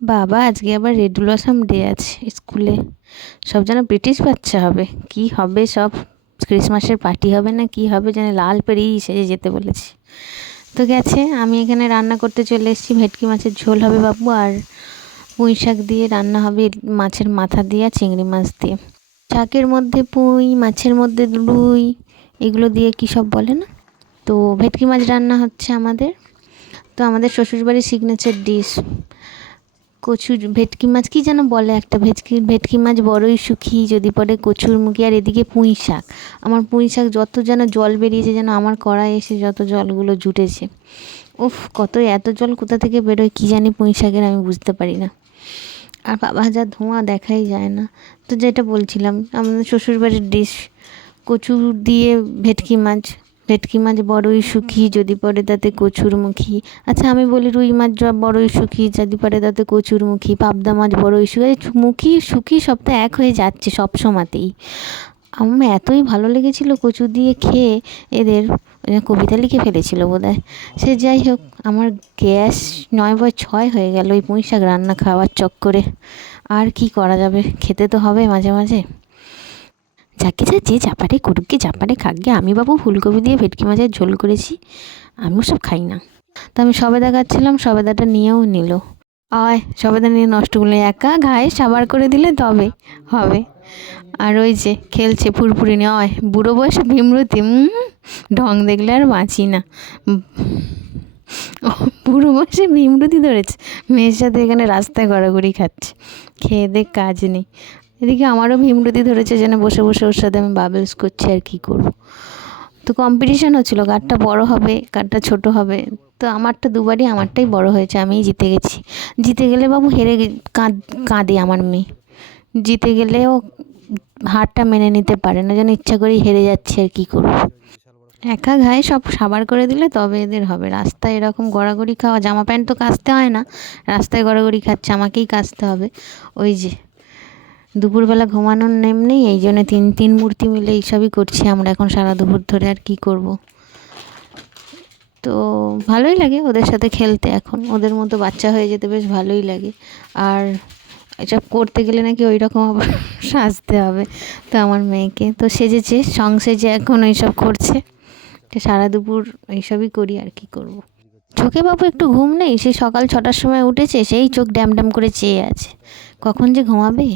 বাবা, আজকে আবার রেড ব্লসম ডে আছে স্কুলে। সব যেন ব্রিটিশ বাচ্চা হবে, কি হবে সব, ক্রিসমাসের পার্টি হবে না কি হবে, যেন লাল পেড়েই সেজে যেতে বলেছি। তো গেছে, আমি এখানে রান্না করতে চলে এসেছি। ভেটকি মাছের ঝোল হবে বাবু, আর পুঁই শাক দিয়ে রান্না হবে, মাছের মাথা দিয়ে চিংড়ি মাছ দিয়ে। শাকের মধ্যে পুঁই, মাছের মধ্যে রুই, এগুলো দিয়ে কী সব বলে না। তো ভেটকি মাছ রান্না হচ্ছে আমাদের। তো আমাদের শ্বশুরবাড়ির সিগনেচার ডিশ কচুর ভেটকি মাছ, কী যেন বলে একটা, ভেটকি মাছ বড়ই সুখী যদি পড়ে কচুর মুখী, আর এদিকে পুঁই শাক। আমার পুঁই শাক যত যেন জল বেরিয়েছে, যেন আমার কড়াই এসে যত জলগুলো জুটেছে। উফ, এত জল কোথা থেকে বেরোয় কী জানি পুঁই শাকের, আমি বুঝতে পারি না। আর ভাজা ধোঁয়া দেখাই যায় না। তো যেটা বলছিলাম, আমাদের শ্বশুরবাড়ির ডিশ কচু দিয়ে ভেটকি মাছ বড়ই সুখী যদি পড়ে তাতে কচুরমুখী। আচ্ছা, আমি বলি রুই মাছ বড়ই সুখী যদি পড়ে তাতে কচুরমুখী, পাবদা মাছ বড়ই সুখী, মুখী সুখী সব তো এক হয়ে যাচ্ছে সব সময়তেই। আমার এতই ভালো লেগেছিল কচু দিয়ে খেয়ে, এদের কবিতা লিখে ফেলেছিল বোধহয়। সে যাই হোক, আমার গ্যাস 9/6 হয়ে গেল ওই পুঁই শাক রান্না খাওয়ার চক্করে। আর কি করা যাবে, খেতে তো হবে মাঝে মাঝে। যাকে যে যা পারে করুক, গে যা পারে খাক গে। আমি বাবু ফুলকপি দিয়ে ভেটকি মাছের ঝোল করেছি, আমি ওসব খাই না। তো আমি সবেদা খাচ্ছিলাম, সবেদাটা নিয়েও নিল। আয়, সবেদা নিয়ে নষ্ট করলে, একা ঘায়ে সাবার করে দিলে তবে হবে। আর ওই যে খেলছে ফুরফুরি নিয়ে, অয় বুড়ো বয়সে ভীমরতি, ঢং দেখলে আর বাঁচি না। বুড়ো বয়সে ভীমরতি ধরেছে, মেয়ের সাথে এখানে রাস্তায় গড়াগড়ি খাচ্ছে, খেয়ে দেখ কাজ নেই। এদিকে আমারও ভীমরতি ধরেছে, যেন বসে বসে ওর সাথে আমি বাবেলস করছি, আর কি করব। তো কম্পিটিশান হচ্ছিলো, কারটা বড় হবে কারটা ছোট হবে। তো আমারটা দুবারই আমারটাই বড় হয়েছে, আমিই জিতে গেছি। জিতে গেলে বাবু কাঁদে আমার মেয়ে। জিতে গেলেও হারটা মেনে নিতে পারে না, যেন ইচ্ছা করেই হেরে যাচ্ছে, আর কি করব। একা ঘায়ে সব সাবার করে দিলে তবে এদের হবে। রাস্তায় এরকম গড়াগড়ি খাওয়া, জামা প্যান্ট তো কাচতে হয় না, রাস্তায় গড়াগড়ি খাচ্ছে, আমাকেই কাচতে হবে। ওই যে দুপুরবেলা ঘুমানোর নেম নেই, এই জন্য তিন মূর্তি মিলে এইসবই করছি আমরা এখন সারা দুপুর ধরে, আর কি করব। তো ভালোই লাগে ওদের সাথে খেলতে, এখন ওদের মতো বাচ্চা হয়ে যেতে বেশ ভালোই লাগে। আর এসব করতে গেলে নাকি ওই রকম আবার সাজতে হবে। তো আমার মেয়েকে তো সেজেছে, সেজে এখন ওইসব করছে। তো সারা দুপুর এইসবই করি, আর কি করব। চোখে বাবু একটু ঘুম নেই, সেই সকাল 6টার সময় উঠেছে, সেই চোখ ড্যাম ড্যাম করে চেয়ে আছে, কখন যে ঘুমাবে।